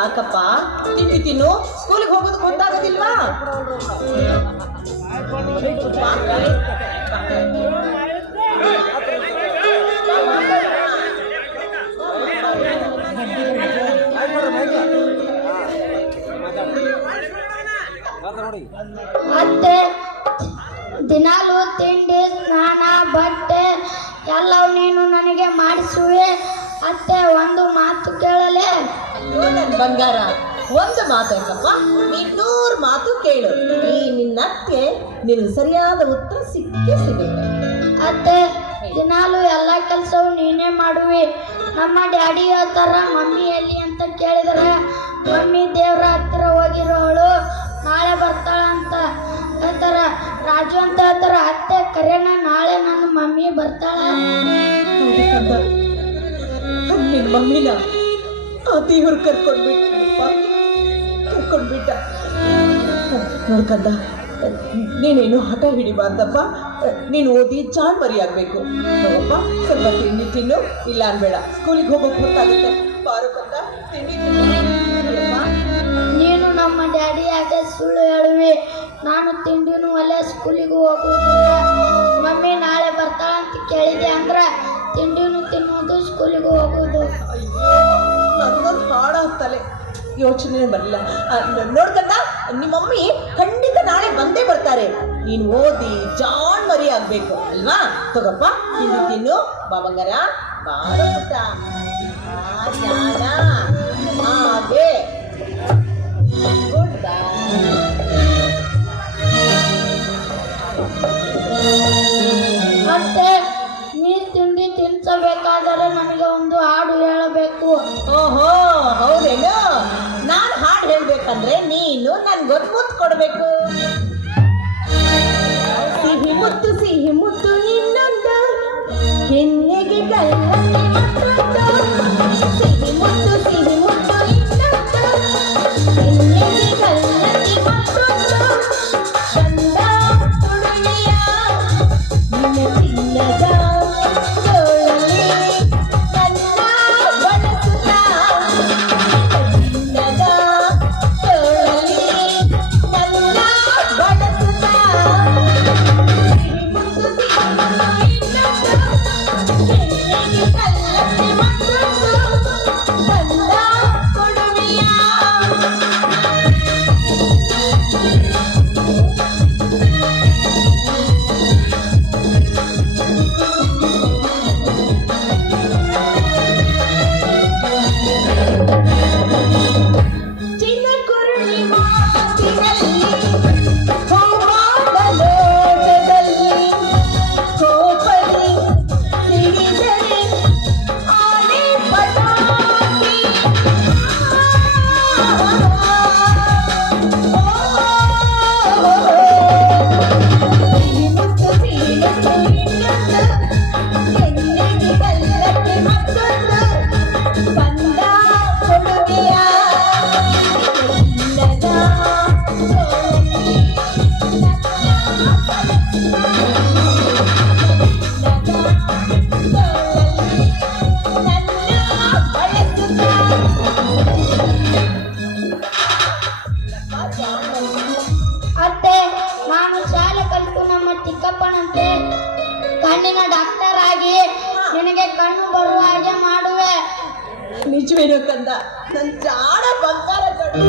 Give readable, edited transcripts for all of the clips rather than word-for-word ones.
ಸಾಕಪ್ಪ. ತಿಂಡಿ ತಿನ್ನು, ಸ್ಕೂಲಿಗೆ ಹೋಗೋದು ಗೊತ್ತಾಗೋದಿಲ್ವಾ? ಅತ್ತೆ ದಿನಾಲು ತಿಂಡಿ ಸ್ನಾನ ಬಟ್ಟೆ ಎಲ್ಲವೂ ನೀನು ನನಗೆ ಮಾಡಿಸುವೆ. ಅತ್ತೆ ಒಂದು ಮಾತು ಕೇಳಲೆ? ನನ್ ಬಂಗಾರ, ಒಂದು ಮಾತು ಯಾಕಪ್ಪ, 200 ಮಾತು ಕೇಳು. ಈ ನಿನ್ನಕ್ಕೆ ನಿನಗೆ ಸರಿಯಾದ ಉತ್ತರ ಸಿಕ್ಕೇ ಸಿಗುತ್ತೆ. ಅತ್ತೆ ದಿನಾಲು ಎಲ್ಲ ಕೆಲಸವು ನೀನೇ ಮಾಡುವೆ. ನಮ್ಮ ಡ್ಯಾಡಿ ಹೇಳ್ತಾರ ಮಮ್ಮಿ ಎಲ್ಲಿ ಅಂತ ಕೇಳಿದ್ರೆ ಮಮ್ಮಿ ದೇವ್ರ ಹತ್ತಿರ ಹೋಗಿರೋಳು ನಾಳೆ ಬರ್ತಾಳ ಅಂತ ಹೇಳ್ತಾರ. ರಾಜು ಅಂತ ಹೇಳ್ತಾರ. ಅತ್ತೆ ಕರೆನ ನಾಳೆ ನನ್ನ ಮಮ್ಮಿ ಬರ್ತಾಳ. ನಿನ್ನ ಮಮ್ಮಿನ ಅತಿ ಇವ್ರು ಕರ್ಕೊಂಡ್ಬಿಟ್ಟ ನೋಡ್ಕಂದ. ನೀನೇನು ಹಠ ಹಿಡಿಬಾರ್ದಪ್ಪ. ನೀನು ಓದಿ ಜಾಣ್ಮರಿ ಆಗ್ಬೇಕು. ಹೋಗಪ್ಪ, ಸ್ವಲ್ಪ ತಿಂಡಿ ತಿನ್ನು, ಇಲ್ಲ ಅನ್ಬೇಡ. ಸ್ಕೂಲಿಗೆ ಹೋಗೋಕೆ ಗೊತ್ತಾಗುತ್ತೆ. ಬಾರಕ್ಕಂದ, ತಿಂಡಿ ತಿನ್ನಪ್ಪ. ನೀನು ನಮ್ಮ ಡ್ಯಾಡಿ ಯಾಕೆ ಸುಳ್ಳು ಹೇಳುವೆ? ನಾನು ತಿಂಡಿನೂ ಒಳ್ಳೆ ಸ್ಕೂಲಿಗೂ ಹೋಗುವುದಿಲ್ಲ. ಮಮ್ಮಿ ನಾಳೆ ಬರ್ತಾಳ ಅಂತ ಕೇಳಿದೆ ಅಂದ್ರೆ ತಿಂಡಿನೂ ತಿನ್ನುವುದು ಸ್ಕೂಲಿಗೂ ಹೋಗುವುದು. ನನಗೊಂದು ಹಾಳಾಗ್ತಲೆ, ಯೋಚನೆ ಬರಲಿಲ್ಲ. ನೋಡ್ಕಂದ, ನಿಮ್ಮ ಮಮ್ಮಿ ಖಂಡಿತ ನಾಳೆ ಬಂದೇ ಬರ್ತಾರೆ. ನೀನು ಓದಿ ಜಾಣ್ಮರಿ ಆಗ್ಬೇಕು ಅಲ್ವಾ? ತಗೋಪ್ಪ, ತಿಂಡಿ ತಿನ್ನು. ಬಾಬಂಗಾರ ಬಾರ ಪುಟ್ಟ. ಹಾಗೆ ಮತ್ತೆ ನೀ ತಿಂಡಿ ತಿನ್ಸಬೇಕಾದರೆ ನನಗೆ ಒಂದು ಹಾಡು ಹೇಳಬೇಕು. ಓಹೋ, ಹೌದೇನು? ನಾನು ಹಾಡು ಹೇಳ್ಬೇಕಂದ್ರೆ ನೀನು ನನ್ಗೊಂದು ಮುತ್ತು ಕೊಡ್ಬೇಕು. ಸಿಹಿ ಮುತ್ತು ಸಿಹಿ ಮುತ್ತು ನಿನ್ನೊಂದು ಹೆಣ್ಣಿಗೆ ಕಲ್ಲಕ್ಕೆ ಮತ್ತೊಂದು. ಸಿಹಿ ಮುತ್ತು ಸಿಹಿ ಮುತ್ತು ಇನ್ನೊಂದು ಹೆಣ್ಣಿಗೆ ಕಲ್ಲಕ್ಕೆ ಮತ್ತೊಂದು. ಬಂದ ಹುಡುಗಿಯ ನಿನ್ನ ಚಿನ್ನದ ತೋಳಲ್ಲಿ ನನ್ನ ಬಳಸುತ್ತಾ. ಚಿನ್ನದ ತೋಳಲ್ಲಿ ನನ್ನ ಬಳಸುತ್ತಾ. ಸಿಹಿ ಮುತ್ತು ಸಿಹಿ ಮುತ್ತು ಇನ್ನೊಂದು ಹೆಣ್ಣಿಗೆ ಕಲ್ಲಕ್ಕೆ ಮತ್ತೊಂದು. ಬಂದ ಹುಡುಗಿಯ ಚಿನ್ನ ಕುರುಳಿ ಮಾತಿನಲ್ಲಿ ಹೋಮಾದ ಲೋಟದಲ್ಲಿ ಕೋಪಲಿ ಸಿಡಿದರೆ ಆನೆ ಪಟಾಕಿ. ಸಿಹಿ ಮುತ್ತು ಸಿಹಿ ಮುತ್ತು ಇನ್ನೊಂದು ಹೆಣ್ಣಿಗೆ ಕಲ್ಲಕ್ಕೆ ಮತ್ತೊಂದು. ಬಂದ ಹುಡುಗಿಯ ಚಿನ್ನದ ತೋಳಲ್ಲಿ ಅತ್ತೆ ನಾನು ಶಾಲೆ ಕಲಿತು ನಮ್ಮ ಚಿಕ್ಕಪ್ಪನಂತೆ ಕಣ್ಣಿನ ಡಾಕ್ಟರ್ ಆಗಿ ನಿನಗೆ ಕಣ್ಣು ಬರುವ ಹಾಗೆ ಮಾಡುವೆ. ನಿಜವೇನೋ ಕಂದ, ನನ್ನ ಜಾಣ ಬಂಗಾರ ಕಣ್ಣು.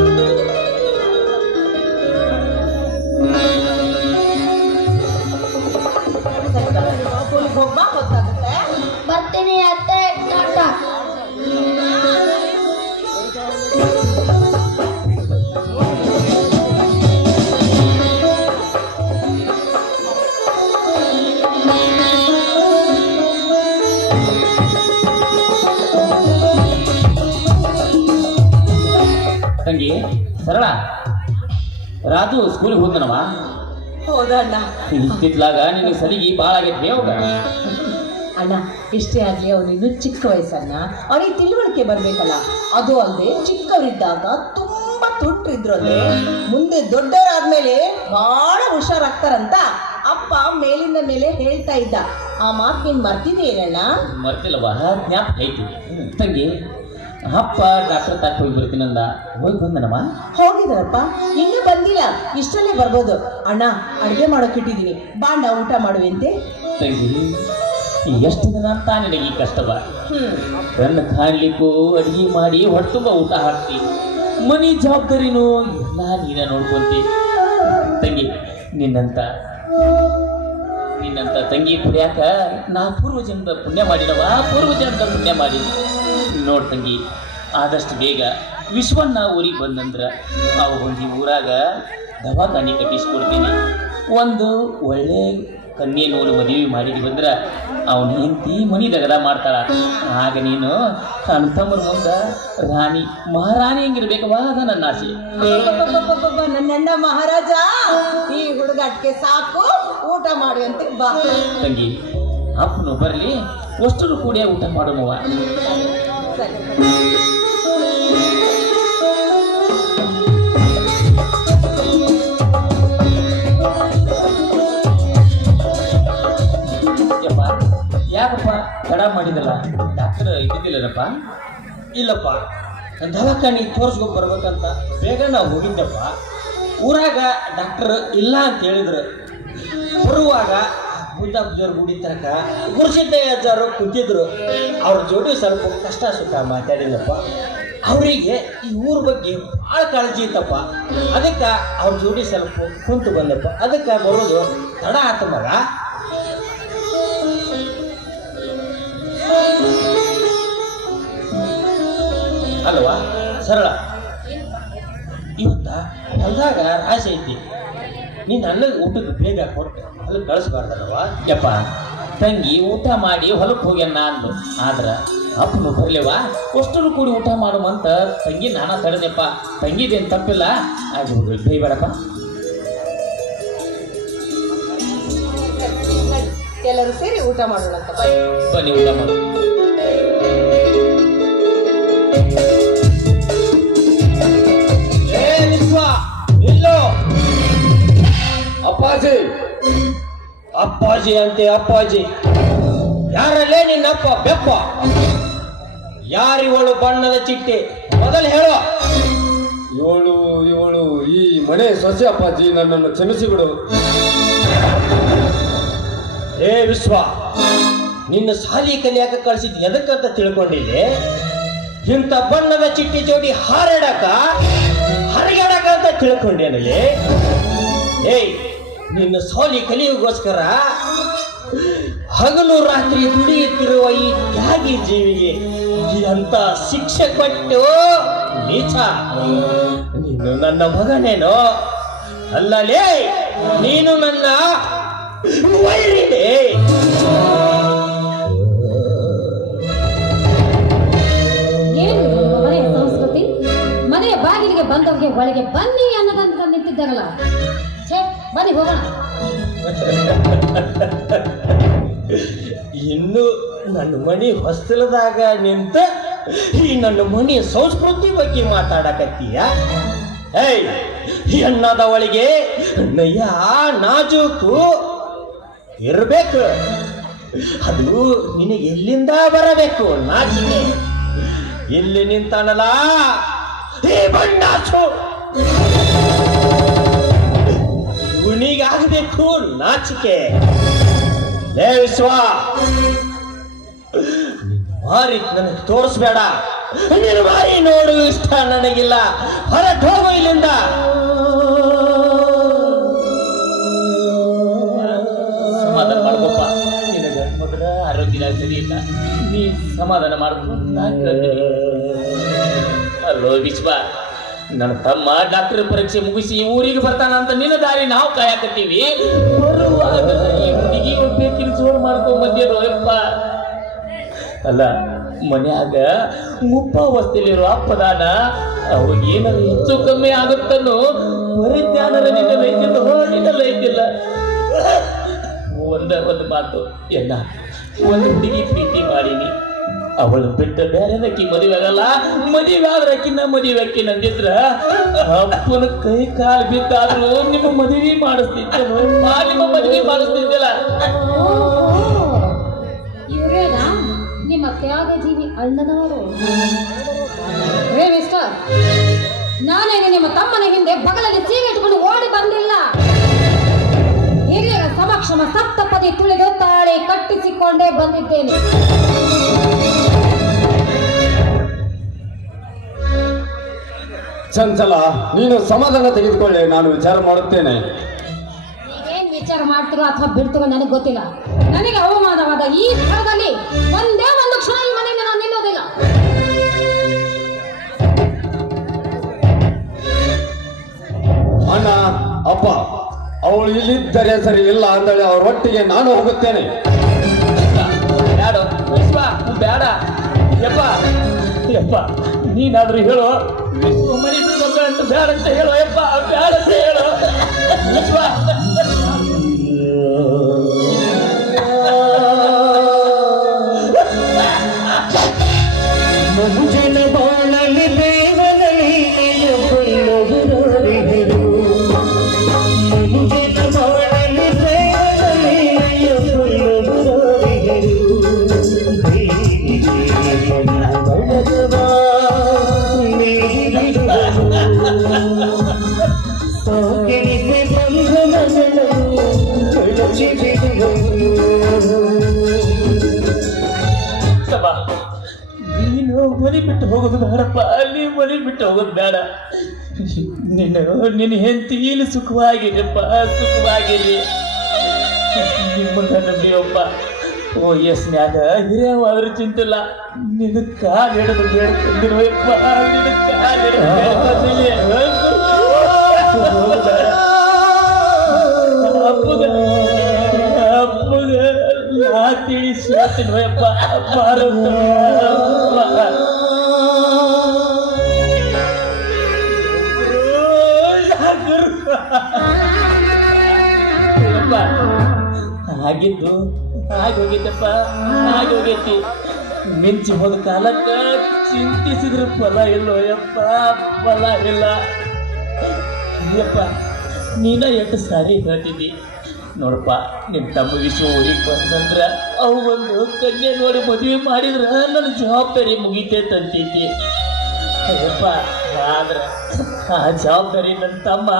ಸ್ಕೂಲಿಗೆ ಹೋಗ್ಬಾ, ಗೊತ್ತಾಗುತ್ತೆ. ಬರ್ತೀನಿ ಅತ್ತೆ, ಟಾಟಾ. ತಂಗಿ ಸರಳ, ರಾಜು ಸ್ಕೂಲಿಗೆ ಹೋದ್ನವ? ಹೌದಣ್ಣ. ಇತ್ತಿತ್ಲಾಗ ನಿನಗೆ ಸಲಿಗೆ ಭಾಳ ಆಗೈತಿ ಅವಾಗ. ಅಣ್ಣ, ಎಷ್ಟೇ ಆಗಲಿ ಅವನಿನ್ನು ಚಿಕ್ಕ ವಯಸ್ಸನ್ನ, ಅವನಿಗೆ ತಿಳುವಳಿಕೆ ಬರಬೇಕಲ್ಲ. ಅದು ಅಲ್ಲದೆ ಚಿಕ್ಕವರಿದ್ದಾಗ ತುಂಬ ತುಂಟ್ರಿದ್ರು ಅಂದ್ರೆ ಮುಂದೆ ದೊಡ್ಡವರಾದ್ಮೇಲೆ ಬಹಳ ಹುಷಾರಾಗ್ತಾರಂತ ಅಪ್ಪ ಮೇಲಿಂದ ಮೇಲೆ ಹೇಳ್ತಾ ಇದ್ದ. ಆ ಮಾತು ನೀನು ಮರ್ತಿದೆಯೇನಣ್ಣ? ಮರ್ತಿಲ್ಲವ, ಜ್ಞಾಪಕ ಐತಿ. ತಂಗಿ, ಅಪ್ಪ ಡಾಕ್ಟರ್ ತಾಕ ಹೋಗಿ ಬರ್ತೀನಂದ, ಹೋಗಿ ಬಂದನಮ್ಮ. ಹೋಗಿದಾರಪ್ಪ, ಇನ್ನೂ ಬಂದಿಲ್ಲ. ಇಷ್ಟಲ್ಲೇ ಬರ್ಬೋದು. ಅಣ್ಣ, ಅಡುಗೆ ಮಾಡೋಕೆ ಇಟ್ಟಿದ್ದೀನಿ, ಬಾಂಡ ಊಟ ಮಾಡುವಂತೆ. ತಂಗಿ, ಎಷ್ಟು ದಿನ ಅಂತ ನಿನಗೆ ಈ ಕಷ್ಟವ? ನನ್ನ ಕಾಣ್ಲಿಕ್ಕೂ ಅಡಿಗೆ ಮಾಡಿ ಹೊಟ್ಟುಂಬ ಊಟ ಹಾಕ್ತಿ, ಮನಿ ಜವಾಬ್ದಾರಿನೂ ಎಲ್ಲ ನೀನ ನೋಡ್ಕೊಂತಿ. ತಂಗಿ, ನಿನ್ನಂತ ತಂಗಿ ಪುಣ್ಯಾಕ ನಾ ಪೂರ್ವಜನ್ಮದ ಪುಣ್ಯ ಮಾಡಿದವ, ಪೂರ್ವಜನ್ಮದ ಪುಣ್ಯ ಮಾಡಿ. ನೋಡ್ ತಂಗಿ, ಆದಷ್ಟು ಬೇಗ ವಿಶ್ವನ್ನ ಊರಿಗೆ ಬಂದಂದ್ರ ಅವು ಒಂದು ಊರಾಗ ದವಾಖಾನೆ ಕಟ್ಟಿಸ್ಕೊಡ್ತೀನಿ. ಒಂದು ಒಳ್ಳೆ ಕನ್ಯೆ ನೋಡು ಮದುವೆ ಮಾಡಿದ್ವಿ ಬಂದ್ರ ಅವನ ಹೆಂಡತಿ ಮನಿ ದಗದ ಮಾಡ್ತಾಳ. ಆಗ ನೀನು ತನ್ನ ತಮ್ಮರ ಮುಂದ ರಾಣಿ ಮಹಾರಾಣಿ ಹೆಂಗಿರ್ಬೇಕವಾ, ಅದ ನನ್ನ ಆಸೆ. ನನ್ನಣ್ಣ ಮಹಾರಾಜ, ಈ ಹುಡುಗಾಟಿಗೆ ಸಾಕು, ಊಟ ಮಾಡುವಂತೆ ಬಾ. ತಂಗಿ, ಅಪ್ಪನು ಬರ್ಲಿ, ಅಷ್ಟರು ಕೂಡ ಊಟ ಮಾಡೋಣವ. ಸರಿ. ಯಾಕಪ್ಪ ತಡ ಮಾಡಿದಲ್ಲ? ಡಾಕ್ಟರ್ ಇದ್ದಿದ್ದಿಲ್ಲಪ್ಪ? ಇಲ್ಲಪ್ಪ, ದವಾಖಾನೆ ತೋರಿಸ್ಕೊಂಡು ಬರ್ಬೇಕಂತ ಬೇಗ ನಾವು ಹೋಗಿದ್ದೆಪ್ಪ. ಊರಾಗ ಡಾಕ್ಟರ್ ಇಲ್ಲ ಅಂತ ಹೇಳಿದ್ರು. ಬರುವಾಗ ಬುದ್ಧರ ಗುಡಿ ತನಕ ಗುರುಸಿದ್ದಯ್ಯ ಅಜ್ಜಾರು ಕುಂತಿದ್ರು. ಅವ್ರ ಜೋಡಿ ಸ್ವಲ್ಪ ಕಷ್ಟ ಸುಖ ಮಾತಾಡಿದಪ್ಪ. ಅವರಿಗೆ ಈ ಊರ ಬಗ್ಗೆ ಭಾಳ ಕಾಳಜಿ ಇತ್ತಪ್ಪ. ಅದಕ್ಕೆ ಅವ್ರ ಜೋಡಿ ಸ್ವಲ್ಪ ಕುಂತು ಬಂದಪ್ಪ. ಅದಕ್ಕೆ ಬರೋದು ತಡ ಆತ ಮಗ. ಅಲ್ವಾ ಸರಳ, ಇವತ್ತ ಹೊಲ್ದಾಗ ರಾಶಿ ಐತಿ, ನೀನು ಅನ್ನದ ಊಟಕ್ಕೆ ಬೇಗ ಕೊಟ್ಟು ಅಲ್ಲಿ ಕಳಿಸ್ಬಾರ್ದಲ್ವ? ಯಪ್ಪ, ತಂಗಿ ಊಟ ಮಾಡಿ ಹೊಲಕ್ಕೆ ಹೋಗ್ಯಾನ ಅಂದು. ಆದ್ರ ಅಪ್ಪನು ಬರ್ಲಿವ, ಅಷ್ಟರು ಕೂಡಿ ಊಟ ಮಾಡುವಂತ ತಂಗಿ ನಾನಾ ತಡೆದೆಪ್ಪ. ತಂಗಿದೇನು ತಪ್ಪಿಲ್ಲ, ಆಗಿ ಬೈಬೇಡಪ್ಪ. ಎಲ್ಲರೂ ಸೇರಿ ಊಟ ಮಾಡೋಣ ಅಂತ ಬನ್ನಿ, ಊಟ ಮಾಡು. ಅಪ್ಪಾಜಿ ಅಪ್ಪಾಜಿ ಅಂತೆ ಅಪ್ಪಾಜಿ, ಯಾರಲ್ಲೇ ನಿನ್ನಪ್ಪ ಬೆಪ್ಪ? ಯಾರಿವಳು ಬಣ್ಣದ ಚಿಟ್ಟೆ? ಮೊದಲು ಹೇಳೋ. ಇವಳು ಈ ಮನೆ ಸೊಸೆ ಅಪ್ಪಾಜಿ, ನನ್ನನ್ನು ಕ್ಷಮಿಸಿಬಿಡು. ಹೇ ವಿಶ್ವ, ನಿನ್ನ ಸಾಲಿ ಕಲಿಯಾಕ ಕಳಿಸಿದ್ ಎದಕ್ಕಂತ ತಿಳ್ಕೊಂಡಿದ್ದೆ? ಇಂಥ ಬಣ್ಣದ ಚಿಟ್ಟಿ ಜೋಡಿ ಹಾರಾಡಕ ಹರಿಗಾಡಕ ಅಂತ ತಿಳ್ಕೊಂಡೇನಲ್ಲಿ? ಏಯ್, ನಿನ್ನ ಸಾಲಿ ಕಲಿಯೋಗೋಸ್ಕರ ಹಗಲು ರಾತ್ರಿ ದುಡಿಯುತ್ತಿರುವ ಈ ತ್ಯಾಗಿ ಜೀವಿಗೆ ಅಂತ ಶಿಕ್ಷೆ ಕೊಟ್ಟು ನೀಚ. ನೀನು ನನ್ನ ಮಗನೇನೋ ಅಲ್ಲಲೇ, ನೀನು ನನ್ನ ವೈರಿನೇ. ಏನು ಮನೆಯ ಸಂಸ್ಕೃತಿ? ಮನೆಯ ಬಾಗಿಲಿಗೆ ಬಂದವರಿಗೆ ಒಳಗೆ ಬನ್ನಿ ಅನ್ನೋದಂತ ನಿಂತಿದ್ದಾರಲ್ಲ. ಛೇ, ಬನ್ನಿ ಹೋಗೋಣ. ಇನ್ನು ನನ್ನ ಮನೆ ಹೊಸ್ತಲದಾಗ ನಿಂತ ಈ ನನ್ನ ಮನೆಯ ಸಂಸ್ಕೃತಿ ಬಗ್ಗೆ ಮಾತಾಡಕತ್ತೀಯ? ಏಯ್, ಹೆಣ್ಣಾದವಳಿಗೆ ನಯ್ಯ ನಾಜೂಕು ಇರಬೇಕು. ಅದು ನಿನಗೆ ಎಲ್ಲಿಂದ ಬರಬೇಕು ನಾಚಿಕೆ? ಇಲ್ಲಿ ನಿಂತಾನಲ್ಲ ಈ ಬಣ್ಣಾಚು, ಇವನಿಗಾಗಬೇಕು ನಾಚಿಕೆ. ಲೇ ವಿಶ್ವ, ಮಾರಿ ನನಗೆ ತೋರಿಸ್ಬೇಡ. ನಿನ್ನ ಮಾರಿ ನೋಡು ಇಷ್ಟ ನನಗಿಲ್ಲ. ಹೊರಟು ಹೋಗು ಇಲ್ಲಿಂದ. ಸಮಾಧಾನ ಮಾಡ್ಕೊಪ್ಪ, ನಿನಗ ಮೊದಲ ಆರೋಗ್ಯ ಸರಿ ಇಲ್ಲ, ನೀ ಸಮಾಧಾನ ಮಾಡ್ಕೊ. ಅಲ್ಲೋ ವಿಶ್ವ, ನನ್ನ ತಮ್ಮ ಡಾಕ್ಟರ್ ಪರೀಕ್ಷೆ ಮುಗಿಸಿ ಊರಿಗೆ ಬರ್ತಾನಂತ ನಿನ್ನ ದಾರಿ ನಾವು ಕಾಯಕತ್ತೀವಿ. ಬರುವಾಗ ಈ ಹುಡುಗಿ ಒಬ್ಬೆ ಕಿರಿಸೋರು ಮಾಡ್ಕೊಂಡ್ ಬಂದಿರೋ ಯಪ್ಪ. ಅಲ್ಲ, ಮನ್ಯಾಗ ಮುಪ್ಪಾವಸ್ಥೆಯಲ್ಲಿರೋ ಅಪ್ಪದಾನ, ಅವ್ರಿಗೆ ಏನಾದ್ರು ಹೆಚ್ಚು ಕಮ್ಮಿ ಆಗುತ್ತನ್ನೋ ಪರಿಜ್ಞಾನರ ನಿನ್ನಲ್ಲೈತಿಲ್ಲ. ಒಂದು ಮಾತು, ಎಲ್ಲ ಒಂದು ಹುಡುಗಿ ಪ್ರೀತಿ ಮಾಡೀನಿ, ಅವಳು ಬಿಟ್ಟ ಬೇರೆದಕ್ಕಿ ಮದುವೆ ಆಗಲ್ಲ. ಮದುವೆ ಆದ್ರೆ ಅಕ್ಕಿನ ಮದುವೆ ಅಕ್ಕಿ ನಂದಿದ್ರ ಅಪ್ಪನ ಕೈ ಕಾಲು ಬಿದ್ದಾದ್ರು ನಿಮ್ಮ ಮದುವೆ ಮಾಡಿಸ್ತಿದ್ದನು, ನಿಮ್ಮ ಮದುವೆ ಮಾಡಿಸ್ತಿದ್ದಿಲ್ಲ. ಇವರೇನಾ ನಿಮ್ಮ ತ್ಯಾಗ ಜೀವಿ ಅಣ್ಣನವರು? ರೇ ಮಿಸ್ಟರ್, ನಾನೇನು ನಿಮ್ಮ ತಮ್ಮನ ಹಿಂದೆ ಬಗಲಲ್ಲಿ ಚೀಗಿಟ್ಕೊಂಡು ಓಡಿ ಬಂದಿಲ್ಲ. ಹಿರಿಯರ ಸಮಕ್ಷಮ ಸಪ್ತಪದಿ ತುಳಿದು ತಾಳಿ ಕಟ್ಟಿಸಿಕೊಂಡೇ ಬಂದಿದ್ದೇನೆ. ಚಂಚಲ, ನೀನು ಸಮಾಧಾನ ತೆಗೆದುಕೊಳ್ಳಿ, ನಾನು ವಿಚಾರ ಮಾಡುತ್ತೇನೆ. ನೀವೇನ್ ವಿಚಾರ ಮಾಡ್ತೀರೋ ಅಥವಾ ಬಿಡ್ತೀರೋ ನನಗೆ ಗೊತ್ತಿಲ್ಲ. ನನಗೆ ಅವಮಾನವಾದ ಈ ಸ್ಥಳದಲ್ಲಿ ಒಂದೇ ಒಂದು ಕ್ಷಣ ಈ ಮನೆಯಿಂದ ನಾನು ನಿಲ್ಲೋದಿಲ್ಲ. ಅಣ್ಣ, ಅಪ್ಪ, ಅವಳು ಇಲ್ಲಿದ್ದರೆ ಸರಿ, ಇಲ್ಲ ಅಂದರೆ ಅವರ ಒಟ್ಟಿಗೆ ನಾನು ಹೋಗುತ್ತೇನೆ. ಬ್ಯಾಡ ವಿಶ್ವ, ಬೇಡ ಯಪ್ಪ. ಯಪ್ಪ ನೀನಾದ್ರೂ ಹೇಳು, ವಿಶ್ವ ಮನೆ ಬಿಟ್ಟು ಅಂತ ಬೇಡ ಅಂತ ಹೇಳು ಯಪ್ಪ, ಬೇಡ ಅಂತ ಹೇಳು ವಿಶ್ವ. ಮನುಜನ ಬಾಳಲಿ ದೇವನಲ್ಲಿ ನೆನಪುಳ್ಳವರಾರಿದರು. ಮನುಜನ ಬಾಳಲಿ ದೇವನಲ್ಲಿ ನೆನಪುಳ್ಳವರಾರಿದರು. ಬಳಗವಾ ಸಾಕೆನಿಗೆ ಬಂಧನಗಳನ್ನು ಕಳಚಿ ಸಭಾ, ನೀನು ಮನೆ ಬಿಟ್ಟು ಹೋಗೋದು ಬೇಡಪ್ಪ, ಅಲ್ಲಿ ಮನೆ ಬಿಟ್ಟು ಹೋಗೋದು ಬೇಡ. ನಿನ್ನ ಹೆಂಡತಿ ಇಲ್ಲಿ ಸುಖವಾಗಿರಪ್ಪ, ಸುಖವಾಗಿರಿ. ನಿಮ್ಮ ನಂಬಿಯಪ್ಪ ವಯಸ್ಸಿನಾಗ ಹಿರಿಯವಾದ್ರೂ ಚಿಂತಿಲ್ಲ. ನಿನ್ನ ಕಾಲು ಹಿಡಿದು ಬೇಡ್ಕೊಂಡಿರುವಪ್ಪ, ನಿನ್ನ ಕಾಲು ಅಪ್ಪಗ ನಾ ತಿಳಿಸ್ತೀನಪ್ಪ, ಆಗಿದ್ದು ಆಗೋಗೈತಪ್ಪ, ಆಗೋಗೈತಿ. ಮಿಂಚಿ ಹೋದ ಕಾಲಕ್ಕ ಚಿಂತಿಸಿದ್ರೆ ಫಲ ಇಲ್ಲೋ ಯಪ್ಪ, ಫಲ ಇಲ್ಲ ಯಪ್ಪ. ನೀನ ಎಷ್ಟು ಸಾರಿ ಹೇಳ್ತಿದ್ದಿ ನೋಡಪ್ಪ, ನಿಮ್ಮ ತಮ್ಮ ವಿಷಯ ಊರಿಗೆ ಬಂದಂದ್ರ ಅವು ಒಂದು ಕನ್ಯೆ ನೋಡಿ ಮದುವೆ ಮಾಡಿದ್ರ ನನ್ನ ಜವಾಬ್ದಾರಿ ಮುಗಿತೈತಂತೈತಿ ಅಯ್ಯಪ್ಪ. ಆದ್ರೆ ಆ ಜವಾಬ್ದಾರಿ ನನ್ನ ತಮ್ಮ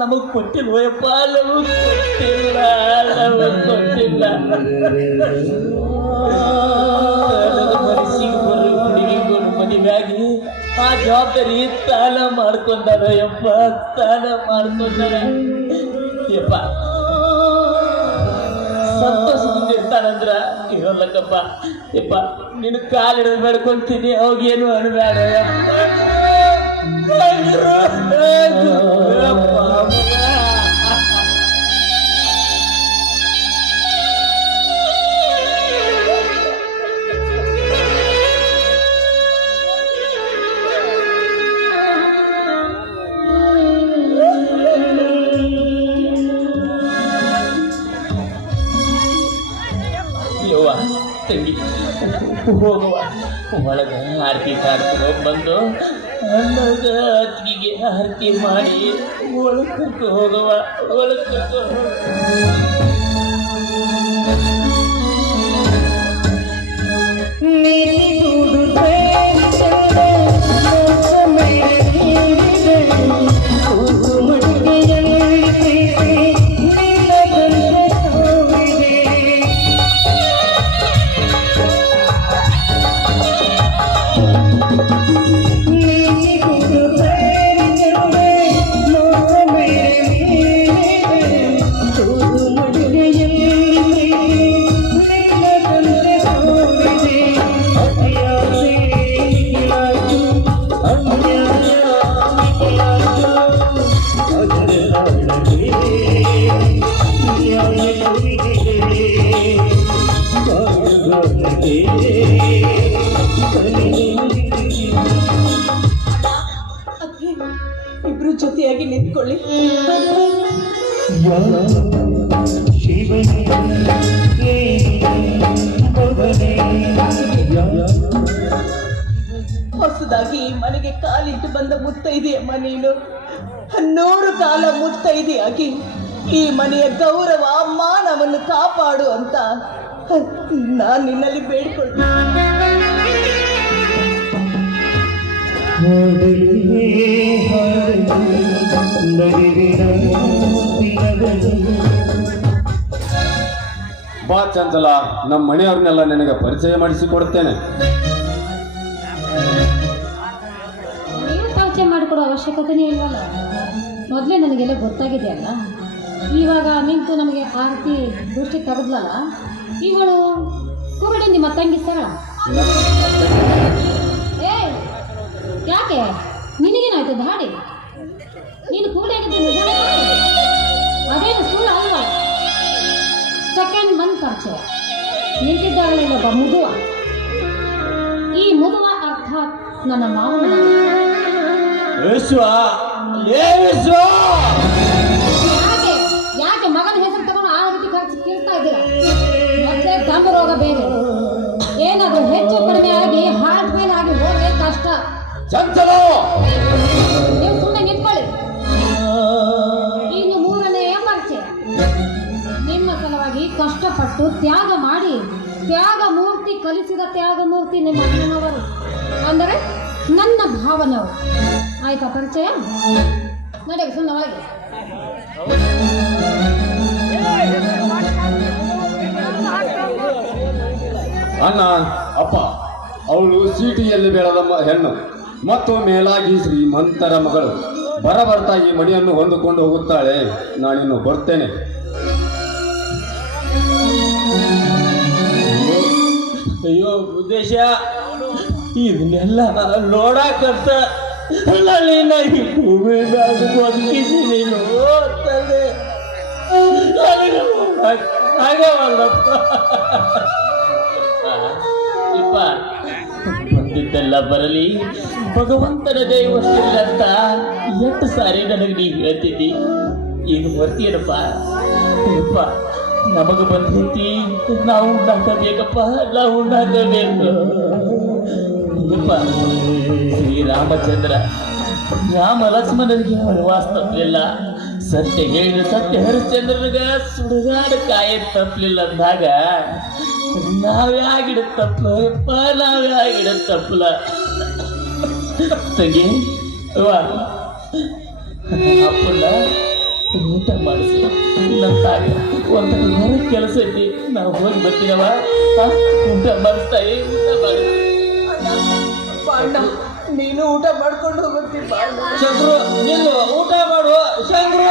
ನಮಗ್ ಕೊಟ್ಟಿಲ್ವಯ್ಯಪ್ಪ, ನಮಗ್ ಕೊಟ್ಟಿಲ್ಲ, ನಮಗ್ ಕೊಟ್ಟಿಲ್ಲ. ಮನಸ್ಸಿಗೆ ಬರೋ ಹುಡುಗಿಗಳು ಮದುವೆಯಾಗಿ ಆ ಜವಾಬ್ದಾರಿ ತಾನ ಮಾಡ್ಕೊಂಡಾರ ಯಪ್ಪ, ತಾನ ಮಾಡ್ಕೊಂಡಾರ ಯಪ್ಪ. ಸಂತೋಷದಿಂದ ಇರ್ತಾನಂದ್ರ ಹೇಳಕ್ಕಪ್ಪ ಯಪ್ಪ, ನಿನ್ನ ಕಾಲು ಹಿಡಿದು ಬೇಡ್ಕೊಂತೀನಿ, ಅವಾಗೇನು ಅನ್ಬೇಡ ಯಪ್ಪ. ಯವ್ವ ತಂಗಿ ಹೋಗುವ ಒಳಗ ಆರತಿ ಕಾರ್ಯಕ್ರಮ ಬಂದು ಅನ್ನದ ಅತ್ತಿಗೆ ಆರತಿ ಮಾಡಿ ಒಳಗೆ ಕರ್ಕೊ ಹೋಗುವ, ಒಳಗೆ ಕರ್ಕೊ ಇಬ್ರು ಜೊತೆಯಾಗಿ ನಿಂತ್ಕೊಳ್ಳಿ. ಹೊಸದಾಗಿ ಈ ಮನೆಗೆ ಕಾಲಿಟ್ಟು ಬಂದ ಮುತ್ತೈದೆಯಮ್ಮ ನೀನು. 100 ಕಾಲ ಮುತ್ತೈದೆಯಾಗಿ ಈ ಮನೆಯ ಗೌರವ ಮಾನವನ್ನು ಕಾಪಾಡು ಅಂತ ನಾನು ನಿನ್ನಲ್ಲಿ ಬೇಡ್ಕೊಳ್ತೀನಿ. ಹಾಡಲಿ ಹಾಡಲಿ ನಗುವಿನ ದಿನದಲ್ಲಿ ಬಾ ಚಂಚಲ, ನಮ್ಮ ಮನೆಯವ್ರನ್ನೆಲ್ಲ ನಿನಗೆ ಪರಿಚಯ ಮಾಡಿಸಿಕೊಡ್ತೇನೆ. ನೀವು ಪರಿಚಯ ಮಾಡಿಕೊಡೋ ಅವಶ್ಯಕತೆನೇ ಇಲ್ವಲ್ಲ, ಮೊದಲೇ ನನಗೆಲ್ಲ ಗೊತ್ತಾಗಿದೆಯಲ್ಲ. ಇವಾಗ ನಿಂತು ನಮಗೆ ಆರತಿ ದೃಷ್ಟಿ ತೆಗೆದ್ಲಲ್ಲ, ಇವಳು ಕುರುಡಿ ನಿಮ್ಮ ತಂಗಿ ಸಗಳ. ಏ ಯಾಕೆ ನಿನಗೇನಾಯ್ತು ದಾಡಿ? ನೀನು ಕುರುಡಿ ಅದೇನು ಸುಳ್ಳು ಅಲ್ವಾ? ಸೆಕೆಂಡ್ ಮಂತ್ ಪರಿಚಯ ನಿಂತಿದ್ದಾಗಲೇ ಒಬ್ಬ ಮುದುವ. ಈ ಮುದುವ ಅರ್ಥಾತ್ ನನ್ನ ಮಾವನ. ವಿಶ್ವ ಯಾಕೆ ಯಾಕೆ ಮಗನ ಹೆಸರು ತಗೊಂಡು ಆ ರೀತಿ ಖರ್ಚು ಕೇಳ್ತಾ ಇದ್ದೀರಾ? ಮತ್ತೆ ದಮ್ಮ ರೋಗ ಬೇರೆ, ಏನಾದರೂ ಹೆಚ್ಚು ಕಡಿಮೆ ಆಗಿ ಹಾರ್ಟ್ ಫೇಲ್ ಆಗಿ ಹೋದ್ರೆ ಕಷ್ಟ. ಚಂಚಲ, ನೀವು ಸುಮ್ಮನೆ ನಿಂತ್ಕೊಳ್ಳಿ. ಇನ್ನು ಮೂರನೆಯ ಪರಿಚಯ. ನಿಮ್ಮ ಸಲುವಾಗಿ ಕಷ್ಟಪಟ್ಟು ತ್ಯಾಗ ಮಾಡಿ ತ್ಯಾಗ ಮೂರ್ತಿ ಕಲಿಸಿದ ತ್ಯಾಗ ಮೂರ್ತಿ ನಿಮ್ಮ ಅಣ್ಣನವರು, ಅಂದರೆ ನನ್ನ ಭಾವನವರು. ಆಯ್ತಾ ಪರಿಚಯ? ನಡೆಯ ಸುಮ್ಮನೆ ಒಳಗೆ. ಅಣ್ಣ, ಅಪ್ಪ, ಅವಳು ಸೀಟಿಯಲ್ಲಿ ಬೆಳೆದ ಹೆಣ್ಣು ಮತ್ತು ಮೇಲಾಗಿ ಶ್ರೀಮಂತರ ಮಗಳು. ಬರ್ತಾ ಈ ಮನೆಯನ್ನು ಹೊಂದಿಕೊಂಡು ಹೋಗುತ್ತಾಳೆ. ನಾನಿನ್ನು ಬರ್ತೇನೆ. ಅಯ್ಯೋ ಉದ್ದೇಶ ಇದನ್ನೆಲ್ಲ ನೋಡಾಕಂತ ನನ್ನಿನ್ನ ಈ ಭೂಮಿ ಮ್ಯಾಗ ಬದುಕಿಸಿ ನೋಡ್ತಾನೆ ಆಗವಲ್ಲಪ್ಪ. ಇಪ್ಪ, ಬಂದಿದ್ದೆಲ್ಲ ಬರಲಿ, ಭಗವಂತನ ದೈವಷ್ಟಿಲ್ಲ ಅಂತ ಎಷ್ಟು ಸಾರಿ ನನಗೆ ನೀವು ಹೇಳ್ತಿದ್ದಿ. ಈಗ ಬರ್ತೀಯನಪ್ಪ. ಯಪ್ಪ, ನಮಗೆ ಬಂದೈತಿ, ನಾವು ಉಣ್ಣಾಕಬೇಕಪ್ಪ, ನಾವು ಉಣ್ಣಾಕಬೇಕು. ಯಪ್ಪ, ಶ್ರೀರಾಮಚಂದ್ರ ರಾಮ ಲಕ್ಷ್ಮಣನಿಗೆ ವನವಾಸ ತಪ್ಪಲಿಲ್ಲ, ಸತ್ಯ ಹೇಳಿದ ಸತ್ಯ ಹರಿಶ್ಚಂದ್ರನಿಗೆ ಸುಡುಗಾಡು ಕಾಯಿ ತಪ್ಪಲಿಲ್ಲ ಅಂದಾಗ ನಾವ್ಯಾಗಿಡ ತಪ್ಪಲಪ್ಪ, ನಾವ್ಯಾಗಿಡ ತಪ್ಪಲ. ತಂಗಿ ಅಪ್ಪಣ್ಣ ಊಟ ಮಾಡಿಸು. ನಮ್ಮ ತಾಗ ಒಂದು ಹೊರ ಕೆಲಸ ಐತಿ, ನಾವು ಹೋಗಿ ಬರ್ತೀನವ. ಊಟ ಮಾಡಿಸ್ತಾಯಿ, ಊಟ ಮಾಡಿಸಿ. ಅಣ್ಣ, ನೀನು ಊಟ ಮಾಡ್ಕೊಂಡು ಹೋಗುತ್ತಿ. ಶಂಕ್ರು ನಿಲ್ಲು, ಊಟ ಮಾಡು ಶಂಕ್ರು.